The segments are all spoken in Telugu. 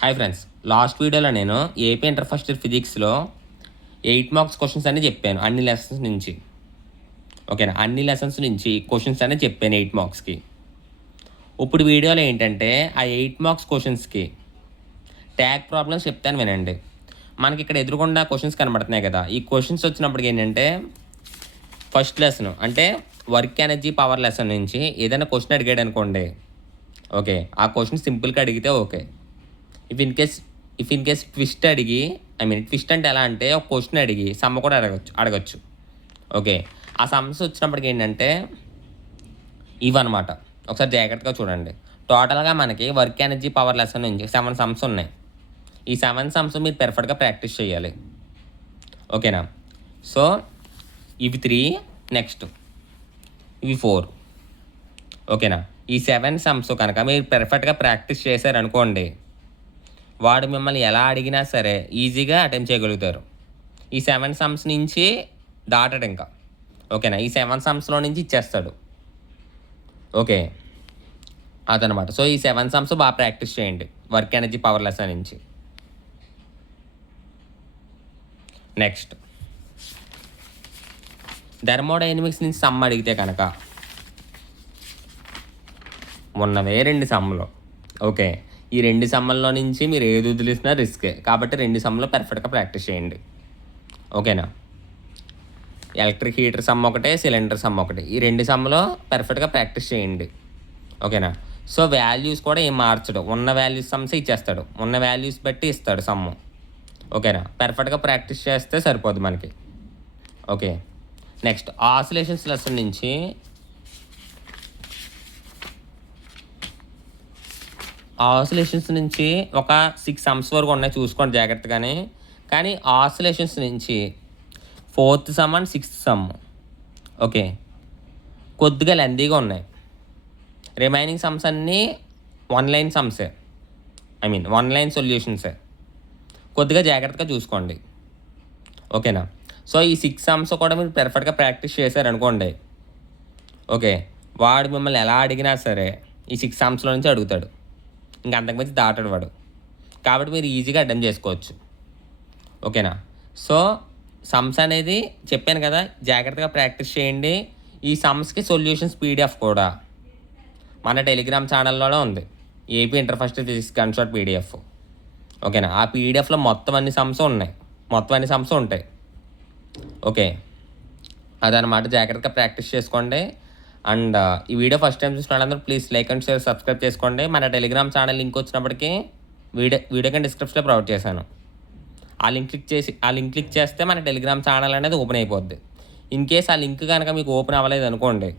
హాయ్ ఫ్రెండ్స్, లాస్ట్ వీడియోలో నేను ఏపీ ఇంటర్ ఫస్ట్ ఇయర్ ఫిజిక్స్లో 8 మార్క్స్ క్వశ్చన్స్ అని చెప్పాను అన్ని లెసన్స్ నుంచి. ఓకేనా, అన్ని లెసన్స్ నుంచి క్వశ్చన్స్ అనేది చెప్పాను 8 మార్క్స్కి. ఇప్పుడు వీడియోలో ఏంటంటే ఆ 8 మార్క్స్ క్వశ్చన్స్కి ట్యాగ్ ప్రాబ్లమ్స్ చెప్తాను వినండి. మనకి ఇక్కడ ఎదురుకుండా క్వశ్చన్స్ కనబడుతున్నాయి కదా, ఈ క్వశ్చన్స్ వచ్చినప్పటికి ఏంటంటే ఫస్ట్ లెసన్ అంటే వర్క్ ఎనర్జీ పవర్ లెసన్ నుంచి ఏదైనా క్వశ్చన్ అడిగాడు అనుకోండి. ఓకే, ఆ క్వశ్చన్ సింపుల్గా అడిగితే okay. If in case twist అడిగి, ట్విస్ట్ అంటే ఎలా అంటే ఒక క్వశ్చన్ అడిగి సమ్మ కూడా అడగచ్చు. ఓకే, ఆ సమ్స్ వచ్చినప్పటికి ఏంటంటే ఇవన్నమాట. ఒకసారి జాగ్రత్తగా చూడండి. టోటల్గా మనకి వర్క్ ఎనర్జీ పవర్ లెసన్ నుంచి 7 సమ్స్ ఉన్నాయి. ఈ 7 సమ్స్ మీరు పెర్ఫెక్ట్గా ప్రాక్టీస్ చేయాలి. ఓకేనా, సో ఇవి 3, నెక్స్ట్ ఇవి 4. ఓకేనా, ఈ 7 సమ్స్ కనుక మీరు పెర్ఫెక్ట్గా ప్రాక్టీస్ చేశారనుకోండి, వాడు మిమ్మల్ని ఎలా అడిగినా సరే ఈజీగా అటెంప్ట్ చేయగలుగుతారు. ఈ 7 సమ్స్ నుంచి దాటడు ఇంకా. ఓకేనా, ఈ 7 సమ్స్లో నుంచి ఇచ్చేస్తాడు. ఓకే, అదనమాట. సో ఈ 7 సమ్స్ బాగా ప్రాక్టీస్ చేయండి వర్క్ ఎనర్జీ పవర్ లెసన్ నుంచి. నెక్స్ట్ థర్మోడైనమిక్స్ నుంచి సమ్ అడిగితే కనుక ఉన్నవే 2 సమ్ములు. ఓకే, ఈ 2 సమ్మల్లో నుంచి మీరు ఏది వదిలేసినా రిస్కే, కాబట్టి 2 సమ్లో పెర్ఫెక్ట్గా ప్రాక్టీస్ చేయండి. ఓకేనా, ఎలక్ట్రిక్ హీటర్ సమ్ ఒకటే, సిలిండర్ సమ్ ఒకటి. ఈ 2 సమ్లో పెర్ఫెక్ట్గా ప్రాక్టీస్ చేయండి. ఓకేనా, సో వాల్యూస్ కూడా ఏం మార్చడు, ఉన్న వాల్యూస్ సమ్స్ ఇచ్చేస్తాడు, ఉన్న వాల్యూస్ బట్టి ఇస్తాడు సమ్ము. ఓకేనా, పెర్ఫెక్ట్గా ప్రాక్టీస్ చేస్తే సరిపోదు మనకి. ఓకే, నెక్స్ట్ ఆసిలేషన్స్ లెసన్ నుంచి ఒక 6 సమ్స్ వరకు ఉన్నాయి, చూసుకోండి జాగ్రత్తగానే. కానీ ఆసిలేషన్స్ నుంచి 4th some and 6th some okay కొద్దిగా లెందీగా ఉన్నాయి. రిమైనింగ్ సమ్స్ అన్నీ 1 లైన్ సమ్సే, 1 లైన్ సొల్యూషన్సే. కొద్దిగా జాగ్రత్తగా చూసుకోండి. ఓకేనా, సో ఈ 6 సమ్స్ కూడా మీరు పెర్ఫెక్ట్గా ప్రాక్టీస్ చేశారనుకోండి. ఓకే, వాడు మిమ్మల్ని ఎలా అడిగినా సరే ఈ 6 సమ్స్లో నుంచి అడుగుతాడు, ఇంకా అంతకుమించి దాటాడు వాడు. కాబట్టి మీరు ఈజీగా అటెంప్ట్ చేసుకోవచ్చు. ఓకేనా, సో సమ్స్ అనేది చెప్పాను కదా, జాగ్రత్తగా ప్రాక్టీస్ చేయండి. ఈ సమ్స్కి సొల్యూషన్స్ పీడిఎఫ్ కూడా మన టెలిగ్రామ్ ఛానల్లోనే ఉంది, AP inter first physics gunshot PDF. ఓకేనా, ఆ పీడిఎఫ్లో మొత్తం అన్ని సమ్స్ ఉంటాయి. ఓకే, అదనమాట. జాగ్రత్తగా ప్రాక్టీస్ చేసుకోండి. అండ్ ఈ వీడియో ఫస్ట్ టైం చూసిన వాళ్ళందరూ please like and share, subscribe చేసుకోండి. మన టెలిగ్రామ్ ఛానల్ లింక్ వచ్చినప్పటికీ వీడియో కింద డిస్క్రిప్షన్లో ప్రొవైడ్ చేశాను. ఆ లింక్ క్లిక్ చేస్తే మన టెలిగ్రామ్ ఛానల్ అనేది ఓపెన్ అయిపోద్ది. ఇన్ కేస్ ఆ లింక్ కనుక మీకు ఓపెన్ అవ్వలేదు అనుకోండి,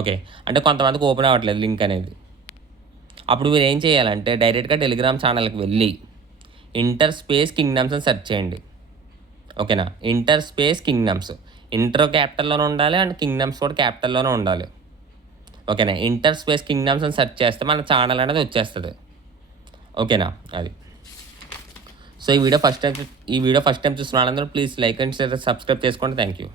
ఓకే, అంటే కొంతమందికి ఓపెన్ అవ్వట్లేదు లింక్ అనేది, అప్పుడు మీరు ఏం చేయాలంటే డైరెక్ట్గా టెలిగ్రామ్ ఛానల్కి వెళ్ళి ఇంటర్ స్పేస్ కింగ్డమ్స్ అని సెర్చ్ చేయండి. ఓకేనా, ఇంటర్ స్పేస్ కింగ్డమ్స్, ఇంటర్ క్యాపిటల్లోనే ఉండాలి అండ్ కింగ్డమ్స్ కూడా క్యాపిటల్లోనే ఉండాలి. ఓకేనా, ఇంటర్ స్పేస్ కింగ్డమ్స్ అని సెర్చ్ చేస్తే మన ఛానల్ అనేది వచ్చేస్తుంది. ఓకేనా, అది. సో ఈ వీడియో ఫస్ట్ టైం చూసిన వాళ్ళందరూ please like and share, subscribe చేసుకోండి. Thank you.